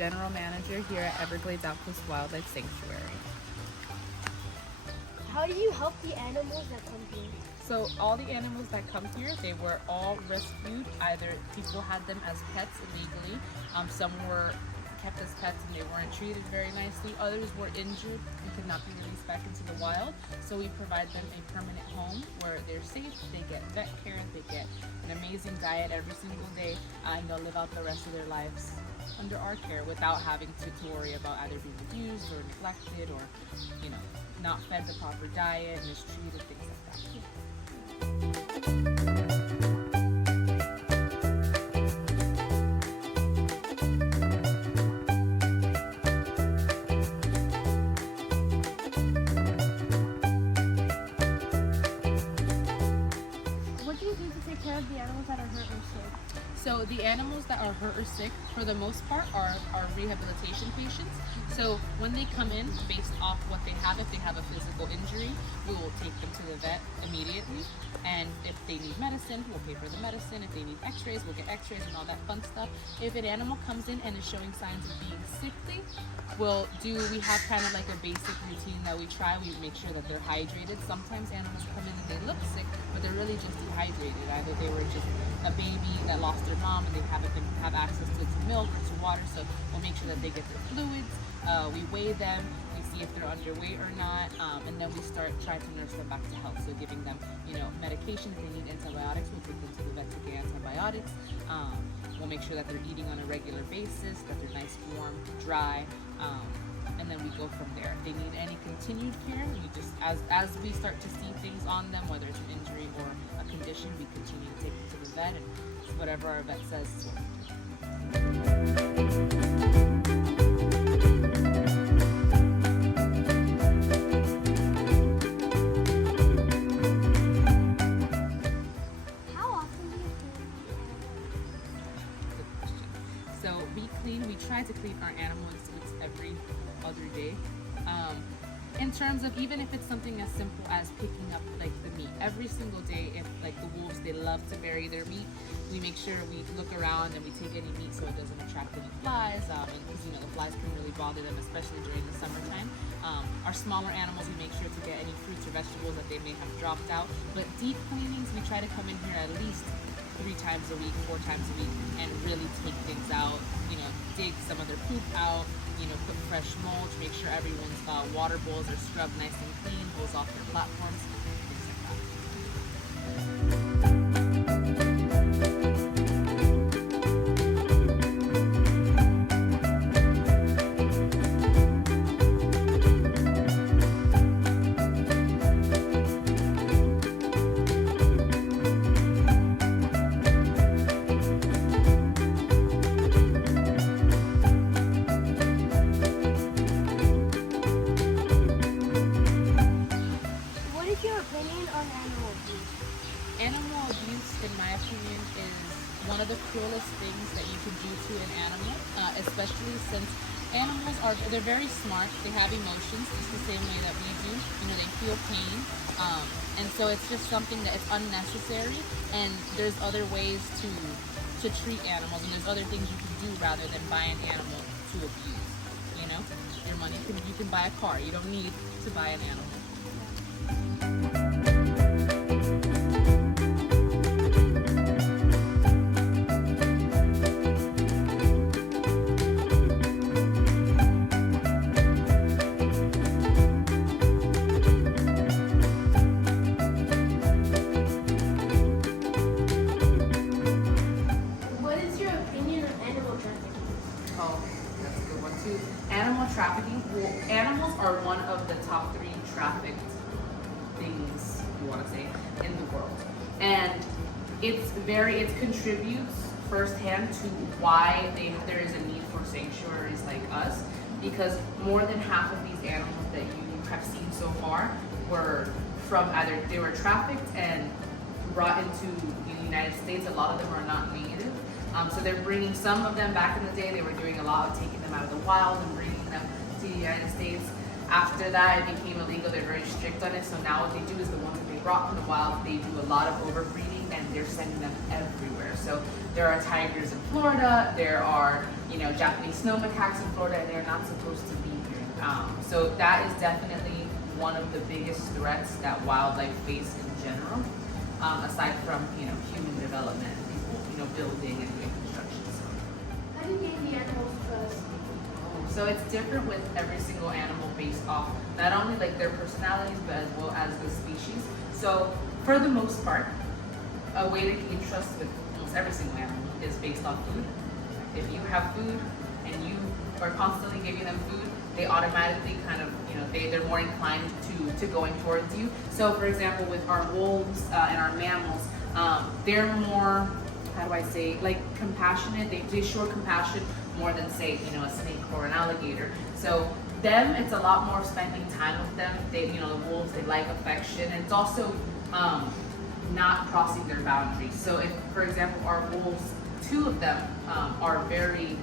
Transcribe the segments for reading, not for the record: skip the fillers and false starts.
General Manager here at Everglades Outpost Wildlife Sanctuary. How do you help the animals that come here? So all the animals that come here, they were all rescued. Either people had them as pets illegally, some were kept as pets and they weren't treated very nicely. Others were injured and could not be released back into the wild. So we provide them a permanent home where they're safe, they get vet care, they get an amazing diet every single day, and they'll live out the rest of their lives under our care without having to worry about either being abused or neglected or, not fed the proper diet, mistreated, things like that. What do you do to take care of the animals that are hurt or sick? So the animals that are hurt or sick, for the most part, are rehabilitation patients. So when they come in, based off what they have, if they have a physical injury, we will take them to the vet immediately. And if they need medicine, we'll pay for the medicine. If they need x-rays, we'll get x-rays and all that fun stuff. If an animal comes in and is showing signs of being sickly, we have kind of like a basic routine that we try. We make sure that they're hydrated. Sometimes animals come in and they look sick, but they're really just dehydrated. Either they were just a baby that lost their mom and they haven't have access to milk or to water, so we'll make sure that they get their fluids. We weigh them, we see if they're underweight or not, and then we start trying to nurse them back to health. So giving them, medication. If they need antibiotics, we'll take them to the vet to get antibiotics. We'll make sure that they're eating on a regular basis, that they're nice, warm, dry, and then we go from there. If they need any continued care, we just, as we start to see things on them, whether it's an injury or a condition, we continue to take them to the vet, and whatever our vet says is what we do. We try to clean our animals every other day. In terms of, even if it's something as simple as picking up like the meat, every single day, if like the wolves, they love to bury their meat, we make sure we look around and we take any meat so it doesn't attract any flies, and because the flies can really bother them, especially during the summertime. Our smaller animals, we make sure to get any fruits or vegetables that they may have dropped out. But deep cleanings, we try to come in here at least 3 times a week, 4 times a week, and really take things out, dig some of their poop out, put fresh mulch, make sure everyone's water bowls are scrubbed nice and clean, hose off their platforms, things like that. Animal abuse, in my opinion, is one of the cruelest things that you can do to an animal, especially since animals they're very smart. They have emotions just the same way that we do. They feel pain. And so it's just something that is unnecessary, and there's other ways to treat animals, and there's other things you can do rather than buy an animal to abuse. Your money, you can buy a car. You don't need to buy an animal. Animal trafficking. Well, animals are one of the top 3 trafficked things, you want to say, in the world, and it contributes firsthand to why there is a need for sanctuaries like us, because more than half of these animals that you have seen so far were from either they were trafficked and brought into the United States. A lot of them are not native. So they're bringing some of them back in the day. They were doing a lot of taking them out of the wild and bringing them to the United States. After that, it became illegal. They're very strict on it. So now what they do is the ones that they brought from the wild, they do a lot of overbreeding and and they're sending them everywhere. So there are tigers in Florida, there are, you know, Japanese snow macaques in Florida, and they're not supposed to be here. So that is definitely one of the biggest threats that wildlife face in general, aside from, you know, human development, people, you know, building and doing construction. So. How do you name the animals first? So it's different with every single animal based off not only like their personalities, but as well as the species. So for the most part, a way to gain trust with almost every single animal is based on food. If you have food and you are constantly giving them food, they automatically kind of, you know, they're more inclined to going towards you. So for example, with our wolves and our mammals, they're more, how do I say, like compassionate. They show compassion more than, say, you know, a snake or an alligator. So them, it's a lot more spending time with them. They, you know, the wolves, they like affection, and it's also not crossing their boundaries. So if, for example, our wolves, two of them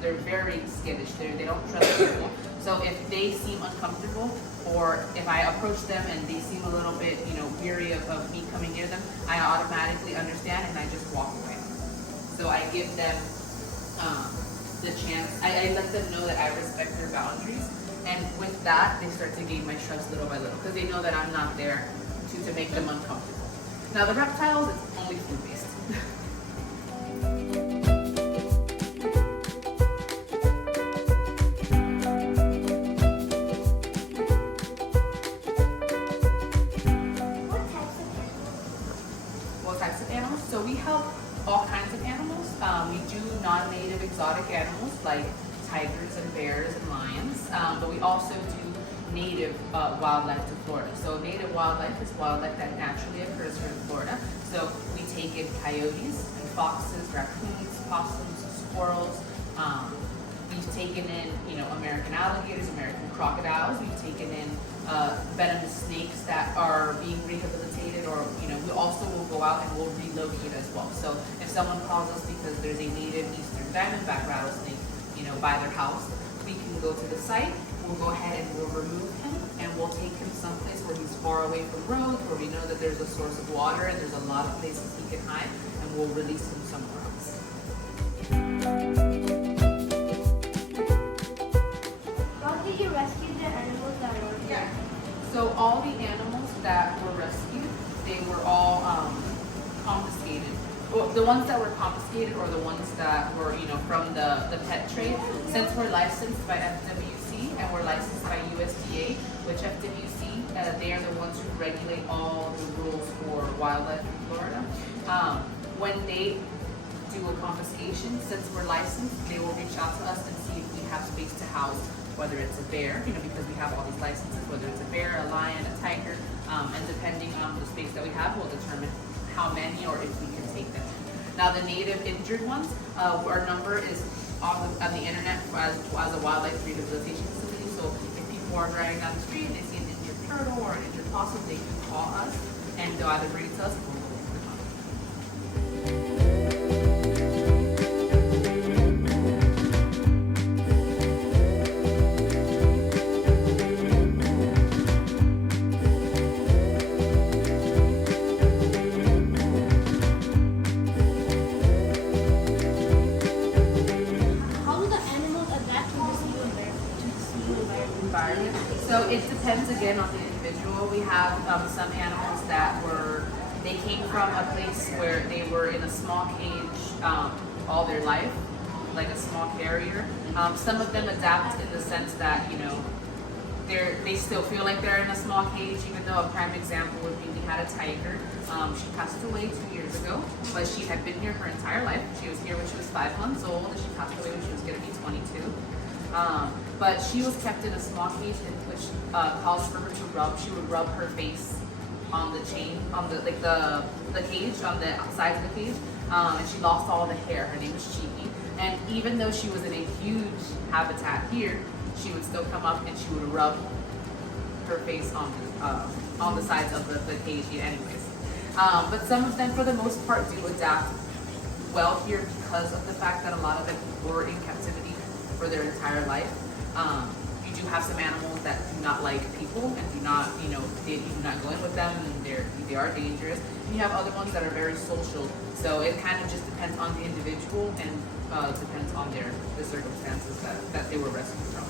they're very skittish. They don't trust people. So if they seem uncomfortable, or if I approach them and they seem a little bit, you know, weary of me coming near them, I automatically understand and I just walk away. So I give them the chance, I let them know that I respect their boundaries, and with that, they start to gain my trust little by little, because they know that I'm not there to make them uncomfortable. Now the reptiles, it's only food-based. What types of animals? So we help all kinds of animals. We do non-native exotic animals like tigers and bears and lions, but we also do native wildlife to Florida. So native wildlife is wildlife that naturally occurs here in Florida. So we take in coyotes and foxes, raccoons, possums, squirrels. We've taken in, you know, American alligators, American crocodiles. We've taken in venomous snakes that are being rehabilitated, or, you know, we also will go out and we'll relocate as well. So if someone calls us because there's a native eastern diamondback rattlesnake, you know, by their house, we can go to the site, we'll go ahead and we'll remove him, and we'll take him someplace where he's far away from roads, where we know that there's a source of water and there's a lot of places he can hide, and we'll release him somewhere else. How did you rescue the animals that were here? So all the animals that were rescued, they were all confiscated. Well, the ones that were confiscated, or the ones that were, you know, from the pet trade, since we're licensed by FWC and we're licensed by USDA, which FWC, they are the ones who regulate all the rules for wildlife in Florida. When they do a confiscation, since we're licensed, they will reach out to us and see if we have space to house, whether it's a bear, you know, because we have all these licenses, whether it's a bear, a lion, a tiger, and depending on the space that we have, we'll determine how many or if we can take them. Now the native injured ones, our number is on the internet as a wildlife rehabilitation facility. So if people are driving down the street and they see an injured turtle or an injured possum, they can call us and they'll either bring it to us or we'll go to the hospital. So it depends again on the individual. We have some animals that they came from a place where they were in a small cage all their life, like a small carrier. Some of them adapt in the sense that, you know, they still feel like they're in a small cage, even though a prime example would be we had a tiger. She passed away 2 years ago, but she had been here her entire life. She was here when she was 5 months old, and she passed away when she was going to be 22. But she was kept in a small cage in which calls for her to rub. She would rub her face on the chain, on the cage, on the sides of the cage, and she lost all the hair. Her name was Chibi, and even though she was in a huge habitat here, she would still come up and she would rub her face on the sides of the cage anyways. But some of them, for the most part, do adapt well here because of the fact that a lot of them were in captivity for their entire life. You do have some animals that do not like people and do not, they do not go in with them, and they are dangerous. And you have other ones that are very social. So it kind of just depends on the individual and depends on the circumstances that they were rescued from.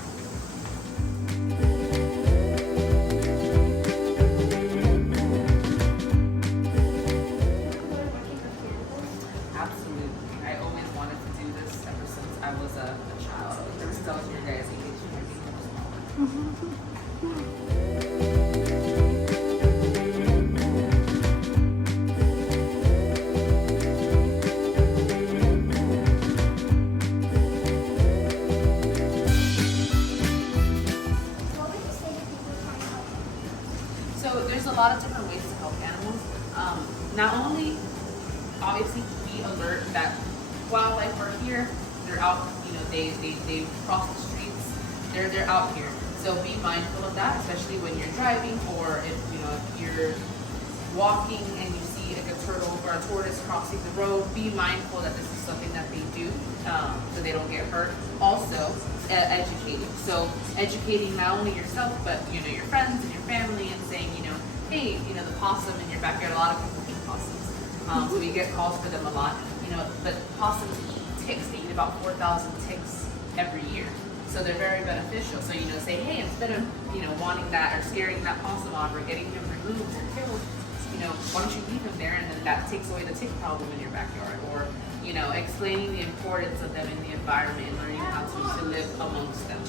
Absolutely. I always wanted to do this ever since I was a child. Ever since I was your guys' age, I think I was smaller. What would you say to people trying to help them? So there's a lot of different ways to help animals. Not only, obviously, be alert that wildlife are here. They're out. They cross the streets. They're out here. So be mindful of that, especially when you're driving, or if you're walking and you see like a turtle or a tortoise crossing the road. Be mindful that this is something that they do, so they don't get hurt. Also, educating. So educating not only yourself, but your friends and your family, and saying, hey, the possum in your backyard. A lot of people eat possums, so we get calls for them a lot. But possums eat ticks. They eat about 4,000 ticks every year. So they're very beneficial. So say, hey, instead of wanting that or scaring that possum off or getting him removed or killed, why don't you leave him there, and then that takes away the tick problem in your backyard. Or explaining the importance of them in the environment and learning how to live amongst them,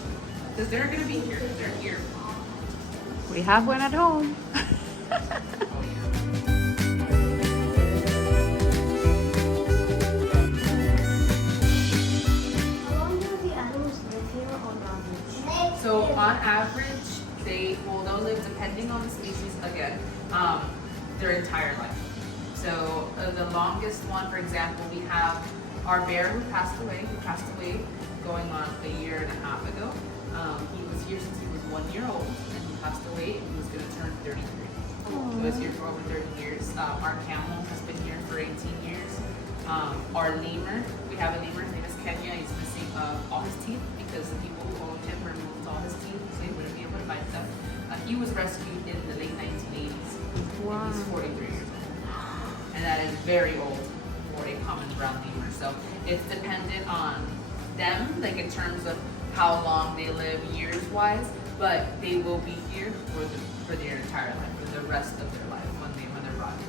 because they're going to be here. They're here. We have one at home. Oh, yeah. How long do the animals live here on average? So on average, they'll live, depending on the species again, their entire life. So the longest one, for example, we have our bear who passed away. He passed away going on a year and a half ago. He was here since he was 1 year old, and he passed away, and he was going to turn 33. He was here for over 30 years. Our camel has been here for 18 years. Our lemur, we have a lemur, his name is Kenya. He's missing all his teeth because the people who owned him removed all his teeth, so he wouldn't be able to bite them. He was rescued in the late 1980s. Wow. And he's 43 years old. And that is very old for a common brown lemur. So it's dependent on them, like in terms of how long they live years-wise, but they will be here for their entire life, for the rest of their life when they're brought in.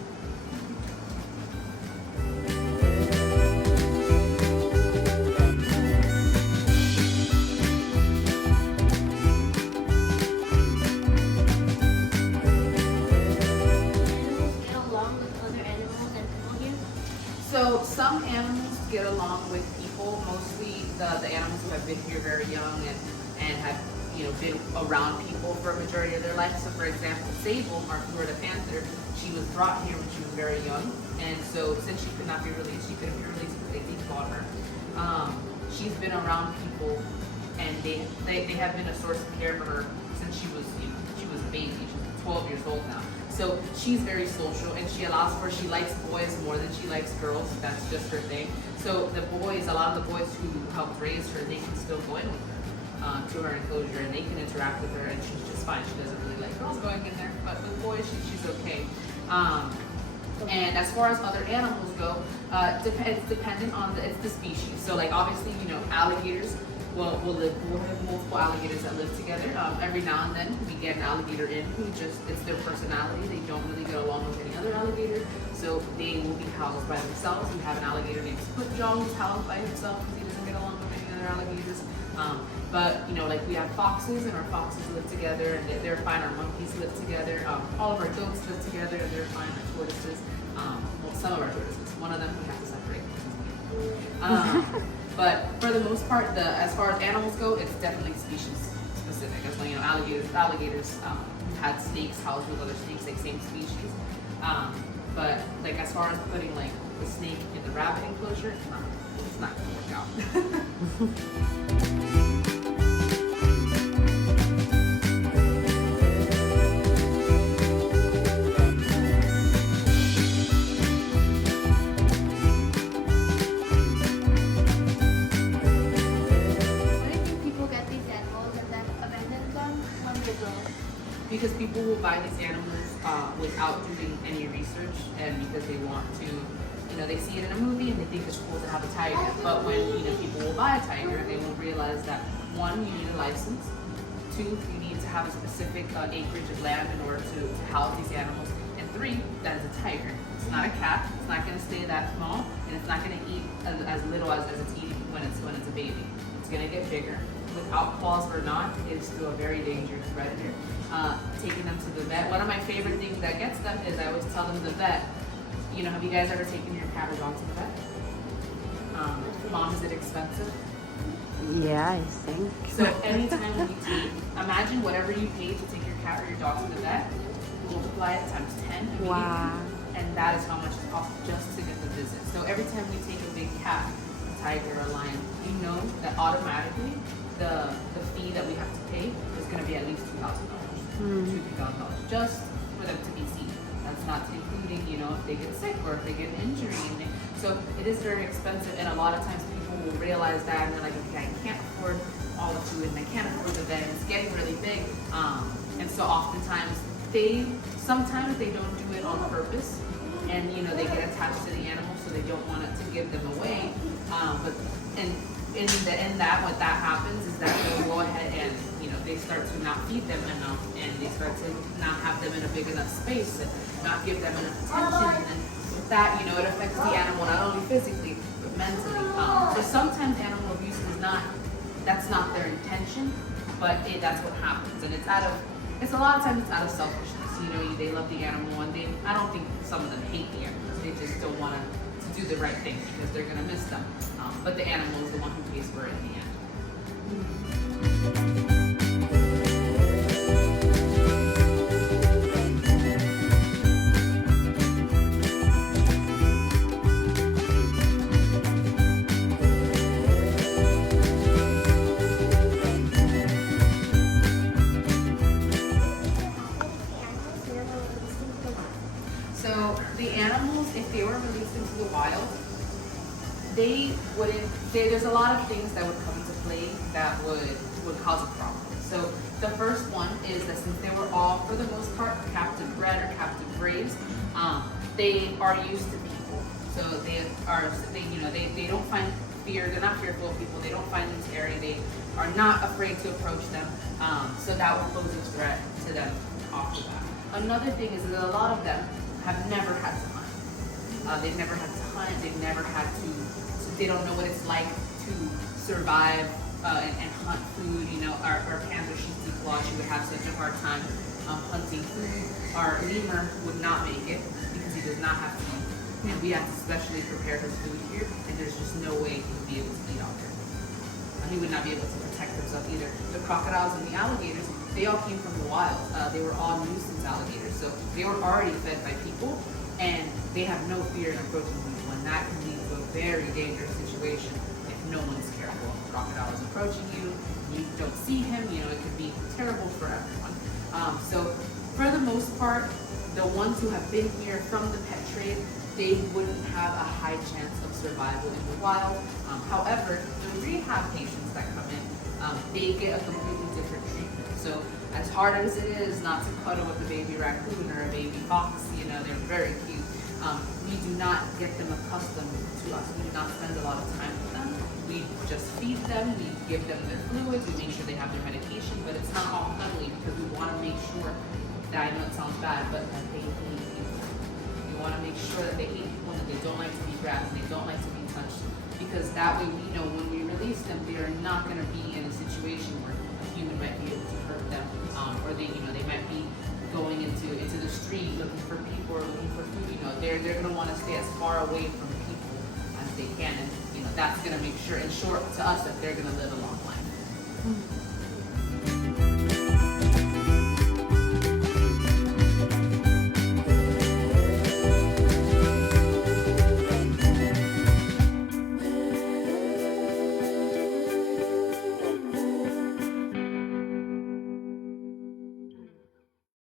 Animals get along with other animals and people here? So some animals get along with people, mostly the animals who have been here very young and have been around people for a majority of their life. So for example, Sable, our Florida panther, she was brought here when she was very young, and so since she could not be released, she couldn't be released because they bought her. She's been around people, and they have been a source of care for her since she was a baby. She's 12 years old now. So she's very social, and she likes boys more than she likes girls. That's just her thing. So a lot of the boys who helped raise her, they can still go in with her to her enclosure, and they can interact with her, and she's just fine. She doesn't really like girls going in there, but with boys, she's okay. And as far as other animals go, it's dependent on the species. So like obviously, alligators we'll have multiple alligators that live together. Every now and then we get an alligator in who it's their personality. They don't really get along with any other alligator, so they will be housed by themselves. We have an alligator named Splitjaw who's housed by himself because he doesn't get along with any other alligators. But like we have foxes, and our foxes live together, and they're fine. Our monkeys live together. All of our goats live together, and they're fine. Our tortoises, well, some of our tortoises. One of them we have to separate. But for the most part, as far as animals go, it's definitely species specific. As well, alligators had snakes housed with other snakes, like same species. But like as far as putting like the snake in the rabbit enclosure, it's not gonna work out. Where do people get these animals and then abandon them? to grow? Because people will buy these animals without doing any research, and because they want to, they see it in a movie and they think it's cool to have a tiger. But when people will buy a tiger, they will realize that one, you need a license. Two, you need to have a specific acreage of land in order to house these animals. And three, that is a tiger. It's not a cat. It's not going to stay that small, and it's not going to eat as little as it's eating when it's a baby. It's going to get bigger. Without claws or not, it's still a very dangerous predator. Taking them to the vet. One of my favorite things that gets them is I always tell them the vet. Have you guys ever taken your cat or dog to the vet? Mom, is it expensive? Yeah, I think. So anytime you imagine whatever you pay to take your cat or your dog to the vet, multiply it times 10. Wow. And that is how much it costs just to get the visit. So every time we take a big cat, a tiger, or a lion, you know that automatically the fee that we have to pay is going to be at least $2,000, $2,000 just for them to be seen. That's not including, if they get sick or if they get an injury. So it is very expensive, and a lot of times people will realize that and they're like, okay, I can't afford all the food and I can't afford the vet, and it's getting really big. And so oftentimes sometimes they don't do it on purpose, and they get attached to the animal, so they don't want it to give them away. But in that, what that happens is that they'll go ahead and they start to not feed them enough, and they start to not have them in a big enough space and not give them enough attention. And with that, it affects the animal not only physically but mentally. So sometimes animal abuse that's not their intention, but that's what happens, and it's a lot of times it's out of selfishness. They love the animal, and I don't think some of them hate the animals. They just don't want to do the right thing because they're gonna miss them. But the animal is the one who pays for it in the end. If they were released into the wild, there's a lot of things that would come into play that would cause a problem. So the first one is that since they were all, for the most part, captive bred or captive braves, they are used to people. So they don't find fear, they're not fearful of people, they don't find them scary, they are not afraid to approach them. So that would pose a threat to them off the bat. Another thing is that a lot of them have never had to hunt. They've never had to hunt, they've never had to, they don't know what it's like to survive and hunt food. Our panther, she's declawed, she would have such a hard time hunting food. Our lemur would not make it because he does not have to eat. And we have to specially prepare his food here, and there's just no way he would be able to eat out there. He would not be able to protect himself either. The crocodiles and the alligators, they all came from the wild. They were all nuisance alligators, so they were already fed by people, and they have no fear in approaching people, and that can lead to a very dangerous situation if no one's careful. A crocodile is approaching you, you don't see him, it could be terrible for everyone. So for the most part, the ones who have been here from the pet trade, they wouldn't have a high chance of survival in the wild. However, the rehab patients that come in, they get a completely different treatment. So as hard as it is not to cuddle with a baby raccoon or a baby fox, they're very cute. We do not get them accustomed to us. We do not spend a lot of time with them. We just feed them, we give them their fluids, we make sure they have their medication, but it's not all cuddly because we want to make sure that, I know it sounds bad, but that they hate people. We want to make sure that they hate people, that they don't like to be grabbed, and they don't like to be touched, because that way we know when we release them, they are not going to be in a situation where a human might be able to hurt them, or they might be going into the street looking for people or looking for food. They're going to want to stay as far away from people as they can, and that's going to make sure, ensure to us that they're going to live a long life.